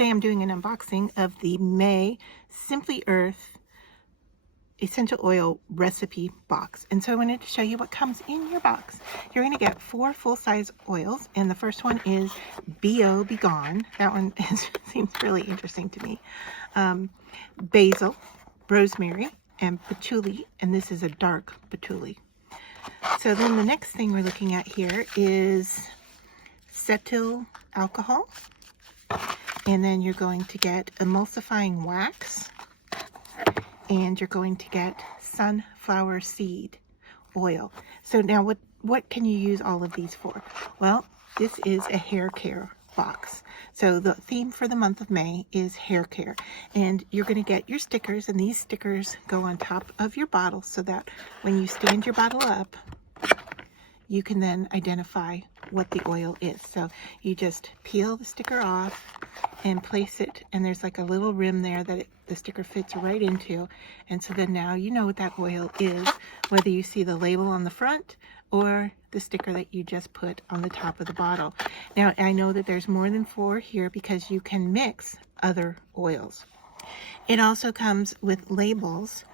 Today I'm doing an unboxing of the May Simply Earth Essential Oil Recipe Box. And so I wanted to show you what comes in your box. You're going to get 4 full-size oils, and the first one is B.O. Be Gone. That one seems really interesting to me. Basil, rosemary, and patchouli, and this is a dark patchouli. So then the next thing we're looking at here is cetyl alcohol. And then you're going to get emulsifying wax, and you're going to get sunflower seed oil. So now what can you use all of these for? Well, this is a hair care box. So the theme for the month of May is hair care, and you're going to get your stickers, and these stickers go on top of your bottle so that when you stand your bottle up, you can then identify what the oil is. So you just peel the sticker off and place it, and there's like a little rim there that the sticker fits right into, and so then now you know what that oil is, whether you see the label on the front or the sticker that you just put on the top of the bottle. Now I know that there's more than 4 here because you can mix other oils. It also comes with labels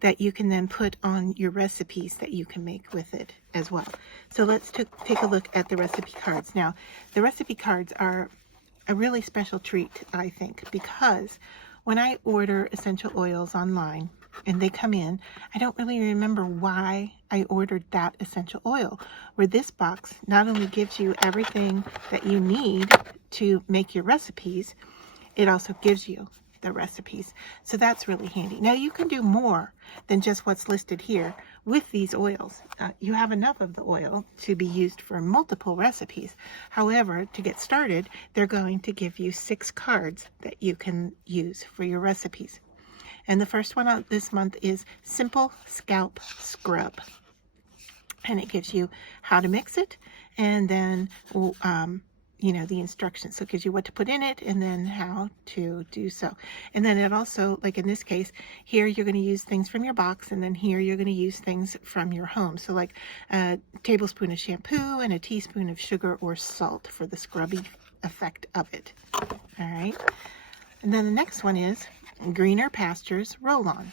that you can then put on your recipes that you can make with it as well. So let's take a look at the recipe cards. Now, the recipe cards are a really special treat, I think, because when I order essential oils online and they come in, I don't really remember why I ordered that essential oil, where this box not only gives you everything that you need to make your recipes, it also gives you the recipes. So that's really handy. Now you can do more than just what's listed here with these oils. You have enough of the oil to be used for multiple recipes. However, to get started, they're going to give you 6 cards that you can use for your recipes. And the first one out this month is Simple Scalp Scrub. And it gives you how to mix it, and then you know, the instructions. So it gives you what to put in it and then how to do so. And then it also, like in this case, here you're going to use things from your box, and then here you're going to use things from your home. So like a tablespoon of shampoo and a teaspoon of sugar or salt for the scrubby effect of it. All right. And then the next one is Greener Pastures Roll-On.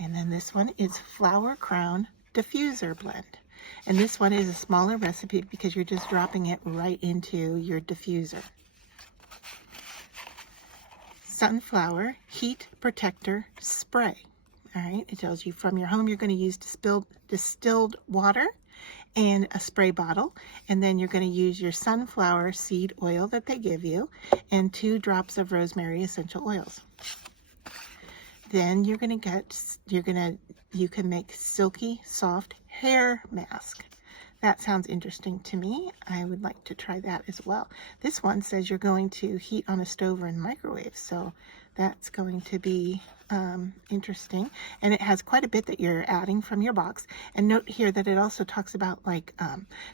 And then this one is Flower Crown Diffuser Blend. And this one is a smaller recipe because you're just dropping it right into your diffuser. Sunflower Heat Protector Spray. All right, it tells you from your home you're going to use distilled water and a spray bottle, and then you're going to use your sunflower seed oil that they give you and 2 drops of rosemary essential oils. Then you can make silky soft hair mask. That sounds interesting to me. I would like to try that as well. This one says you're going to heat on a stove or in microwave, so that's going to be interesting. And it has quite a bit that you're adding from your box. And note here that it also talks about like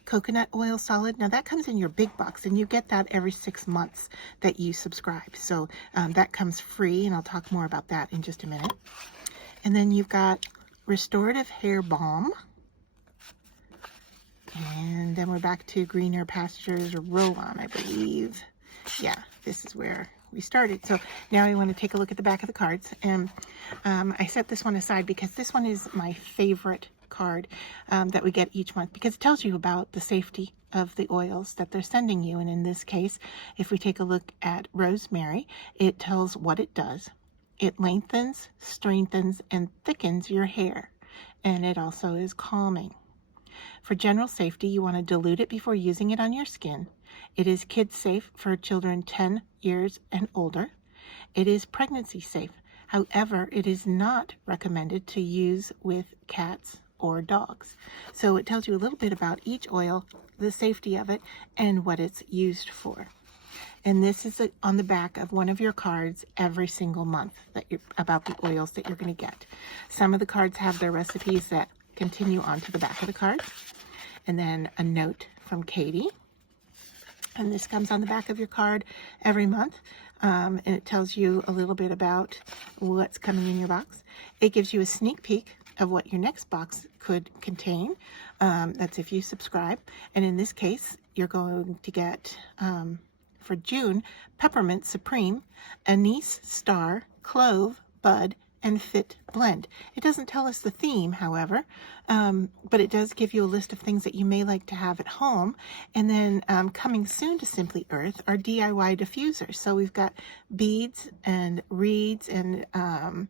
coconut oil solid. Now that comes in your big box, and you get that every 6 months that you subscribe. So that comes free, and I'll talk more about that in just a minute. And then you've got Restorative Hair Balm. And then we're back to Greener Pastures Roll-On, I believe. Yeah, this is where we started. So now we want to take a look at the back of the cards. And I set this one aside because this one is my favorite card that we get each month, because it tells you about the safety of the oils that they're sending you. And in this case, if we take a look at rosemary, it tells what it does. It lengthens, strengthens, and thickens your hair. And it also is calming. For general safety, you want to dilute it before using it on your skin. It is kid safe for children 10 years and older. It is pregnancy safe. However, it is not recommended to use with cats or dogs. So it tells you a little bit about each oil, the safety of it, and what it's used for. And this is on the back of one of your cards every single month about the oils that you're going to get. Some of the cards have their recipes that continue onto the back of the cards. And then a note from Katie. And this comes on the back of your card every month. And it tells you a little bit about what's coming in your box. It gives you a sneak peek of what your next box could contain. That's if you subscribe. And in this case, you're going to get for June, Peppermint Supreme, Anise Star, Clove, Bud, and Fit Blend. It doesn't tell us the theme, however, but it does give you a list of things that you may like to have at home. And then coming soon to Simply Earth are DIY diffusers. So we've got beads and reeds, and I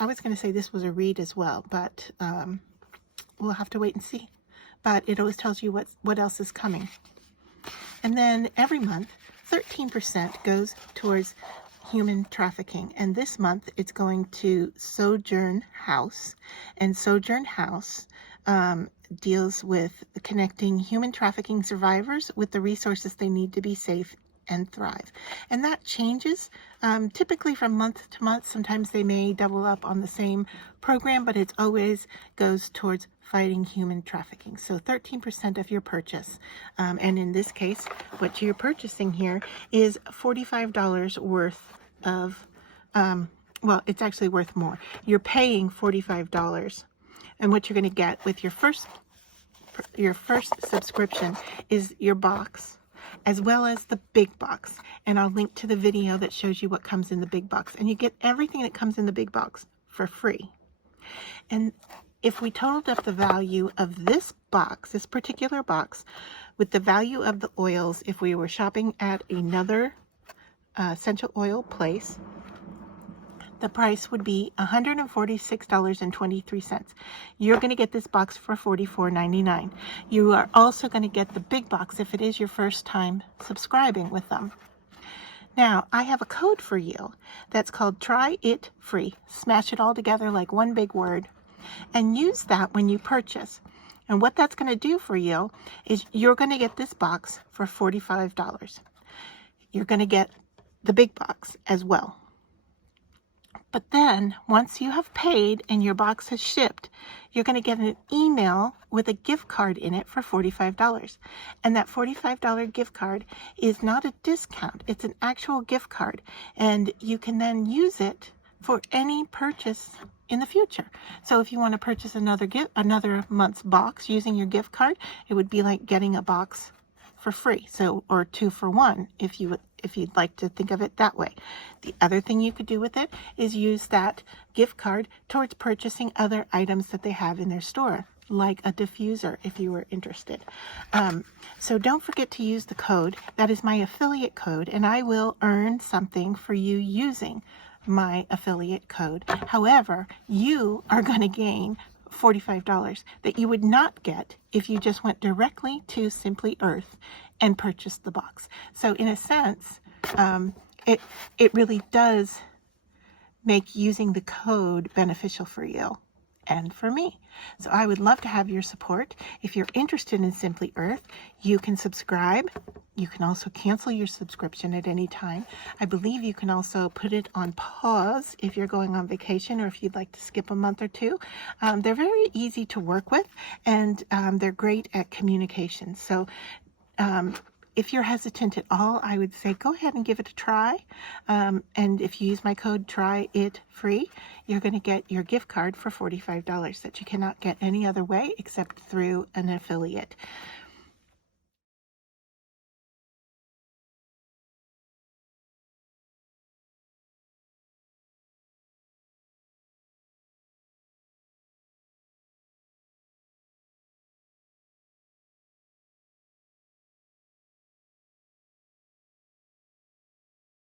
was going to say this was a reed as well, but we'll have to wait and see. But it always tells you what else is coming. And then every month, 13% goes towards human trafficking, and this month it's going to Sojourn House, and Sojourn House deals with connecting human trafficking survivors with the resources they need to be safe and thrive. And that changes typically from month to month. Sometimes they may double up on the same program, but it always goes towards fighting human trafficking. So 13% of your purchase, and in this case what you're purchasing here is $45 worth of well, it's actually worth more. You're paying $45, and what you're going to get with your first subscription is your box, as well as the big box. And I'll link to the video that shows you what comes in the big box. And you get everything that comes in the big box for free. And if we totaled up the value of this box, this particular box, with the value of the oils, if we were shopping at another essential oil place, the price would be $146.23. You're going to get this box for $44.99. You are also going to get the big box if it is your first time subscribing with them. Now, I have a code for you that's called TRYITFREE. Smash it all together like one big word, and use that when you purchase. And what that's going to do for you is you're going to get this box for $45. You're going to get the big box as well. But then once you have paid and your box has shipped, you're going to get an email with a gift card in it for $45. And that $45 gift card is not a discount. It's an actual gift card. And you can then use it for any purchase in the future. So if you want to purchase another month's box using your gift card, it would be like getting a box for free. So, or 2 for 1 if you'd like to think of it that way. The other thing you could do with it is use that gift card towards purchasing other items that they have in their store, like a diffuser if you were interested. So don't forget to use the code. That is my affiliate code, and I will earn something for you using my affiliate code. However, you are going to gain $45 that you would not get if you just went directly to Simply Earth and purchased the box. So in a sense, it really does make using the code beneficial for you and for me. So I would love to have your support. If you're interested in Simply Earth, you can subscribe. You can also cancel your subscription at any time. I believe you can also put it on pause if you're going on vacation or if you'd like to skip a month or two. They're very easy to work with, and they're great at communication. So if you're hesitant at all, I would say go ahead and give it a try. And if you use my code TRYITFREE, you're going to get your gift card for $45 that you cannot get any other way except through an affiliate.